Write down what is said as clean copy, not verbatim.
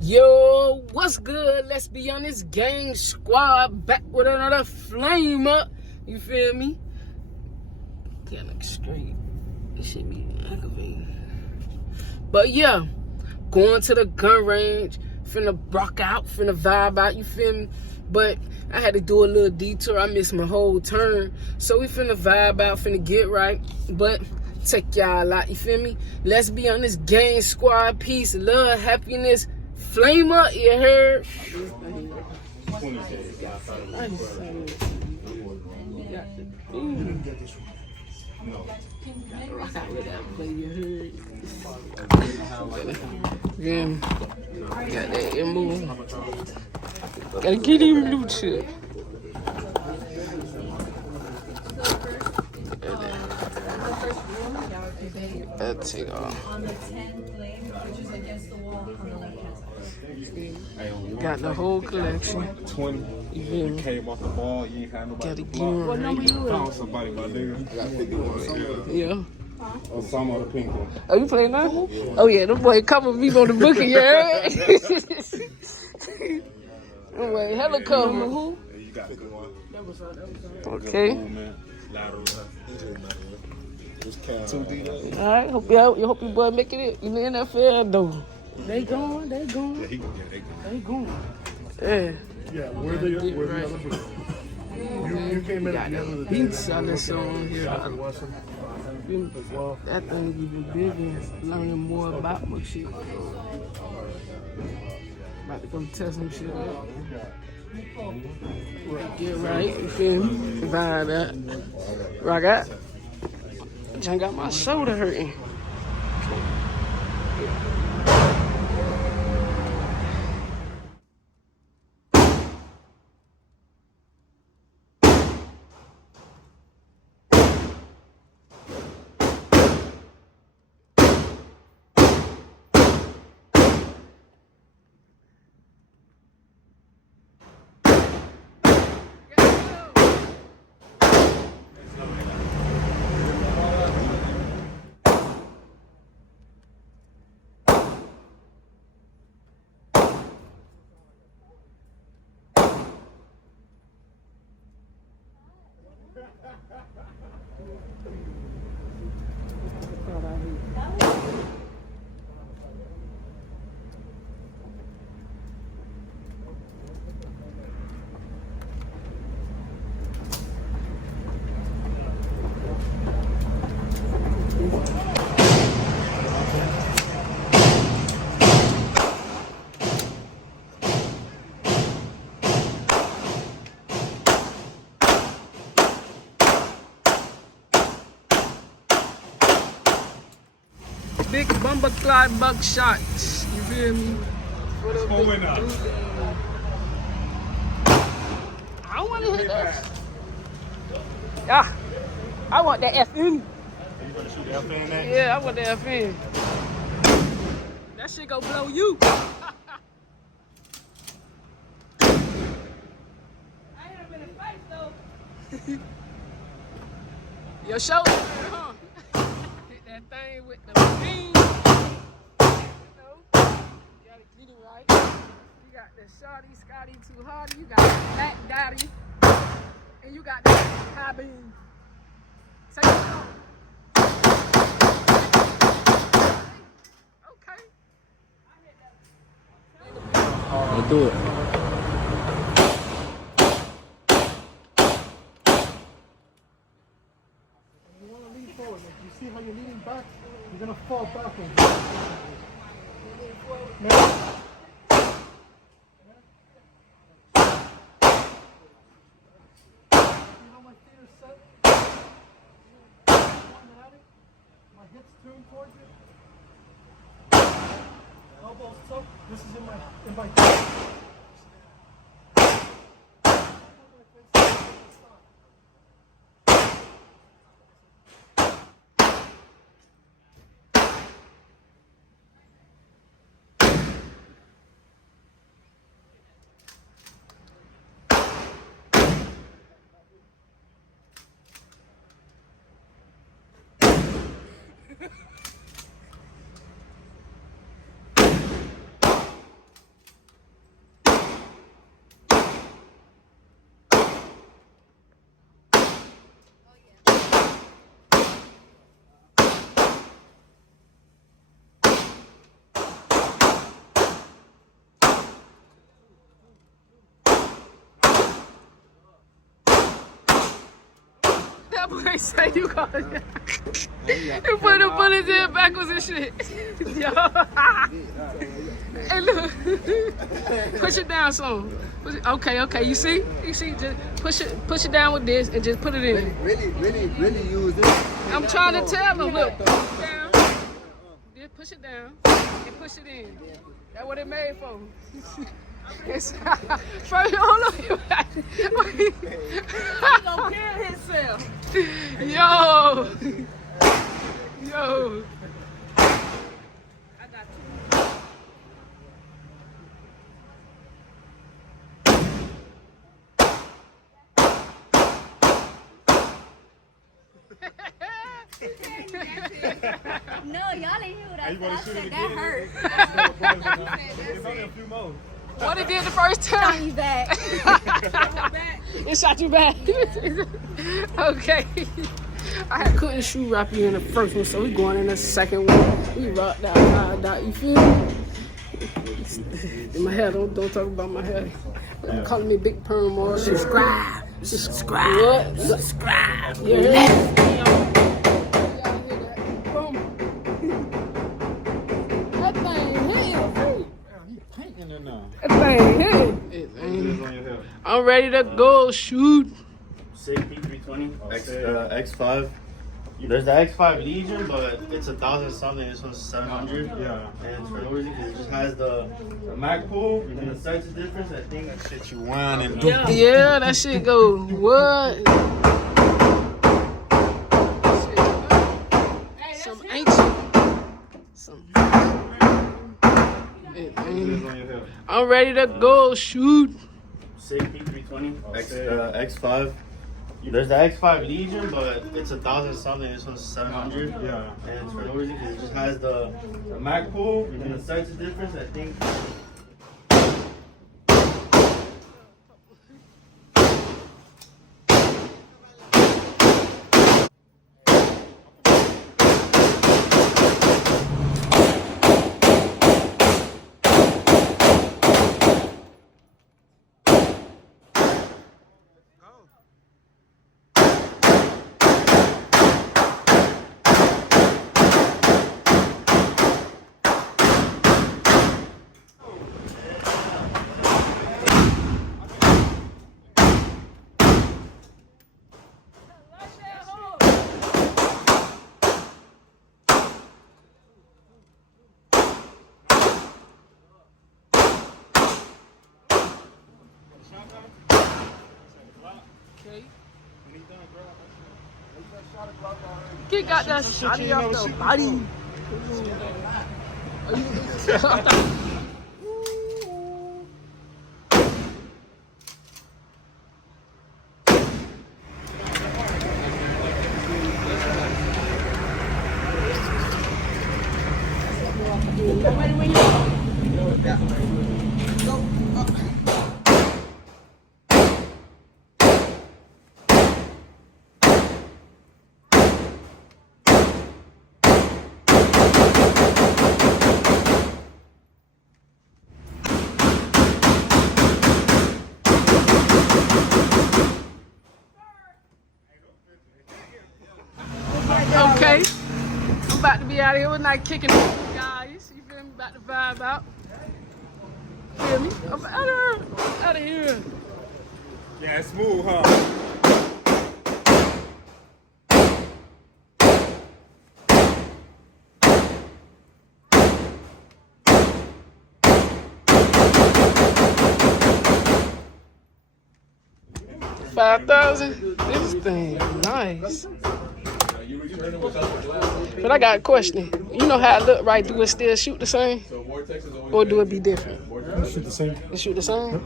Yo, what's good? Let's be on this gang squad back with another flame up. You feel me? Can't look straight. This shit be aggravating. But yeah, going to the gun range, finna rock out, finna vibe out, you feel me? But I had to do a little detour. I missed my whole turn. So we finna vibe out, finna get right. But take y'all out, you feel me? Let's be on this gang squad. Peace, love, happiness. Flame up, you heard? 20 days. I just said it. Rock out with that play, you heard? Yeah. Got that MO. Gotta get him blue chip. That take off. Got the whole collection. 20. You came off the ball. You ain't had nobody. What number you found somebody, my nigga. I got 51. Yeah. Or some of the pink one. Oh, you playing now? Oh yeah, them boy cover me on the bookie, you heard? Them boy hella cover. Who? Yeah, you got a good one. Okay. All right. Hope your boy making it in the NFL though. They going. Yeah, they going. Yeah. Yeah, where the other people? You came in at the end of the day. Beat sellers on here. That thing even bigger. Learning more about my shit. About to go test some shit out. Get right, you feel me? Vibe that. Rock out. I got my shoulder hurting. Big bumper cloud buckshots. You feel me? I want to hit that. Yeah. I want that FN. You gonna shoot the FN next? Yeah, I want that FN. That shit gonna blow you. I ain't up in the face though. Your shoulder, huh? Hit that thing with the beam. You know, you gotta get it right. You got the shorty, Scotty, too hardy. You got the Black Daddy, and you got the high beam. Take it off. Okay. Let's do it. You want to lean forward. If you see how you're leaning back, you're going to fall backwards. No. See how my feet are set? My hips turn towards you. Elbows tucked. This is in my What boy say you got it? You put the bullets in backwards and shit. Yo. Hey, look. Push it down some. Okay. You see? Just push it down with this and just put it in. Really use it. I'm trying to tell him. Look. Push it down. Just push it down and push it in. That's what it made for. First, hold on. He gonna kill himself. Yo. I got two. No, y'all ain't hear what I You wanna said. shoot it That again? hurt. It's only a few more. What it did the first time? You back. It shot you back. Okay. I couldn't shoot wrap you in the first one, so we going in the second one. We rocked out, you feel me? In my hair, don't talk about my hair. Calling me Big Perm or subscribe. What? Subscribe. Yeah. That thing hit. I'm ready to go shoot. 6P320 X5. There's the X5 Legion, but it's 1,000 something. This one's 700. Yeah. And for no reason, because it just has the Mac pull and the sights is different. I think that shit you want and do. Yeah, that shit go. What? Some ancient. I'm ready to go shoot. 6P320 X5. There's the X5 Legion, but it's 1,000 something. This one's 700. Yeah. And for no reason, because it just has the Mac pull and the sights is different. I think. Kid got that shot off the body. Okay, I'm about to be out of here. We're not kicking it, guys. You feel me? About to vibe out. Feel me? I'm out of here. Yeah, it's smooth, huh? $5,000. This thing nice. But I got a question. You know how it look, right? Do it still shoot the same? Or do it be different? Shoot the same. It shoot the same?